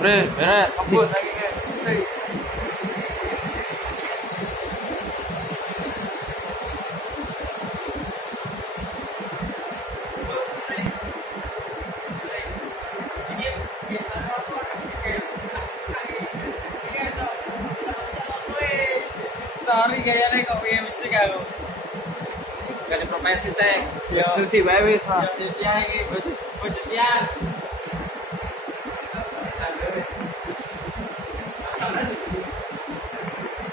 Bre, beres, kabut lagi ke. Sorry kayaknya kok punya musik aku. Gak ada profesi cek. Yo. Cuci bae wis, Pak. Cucian iki, bojot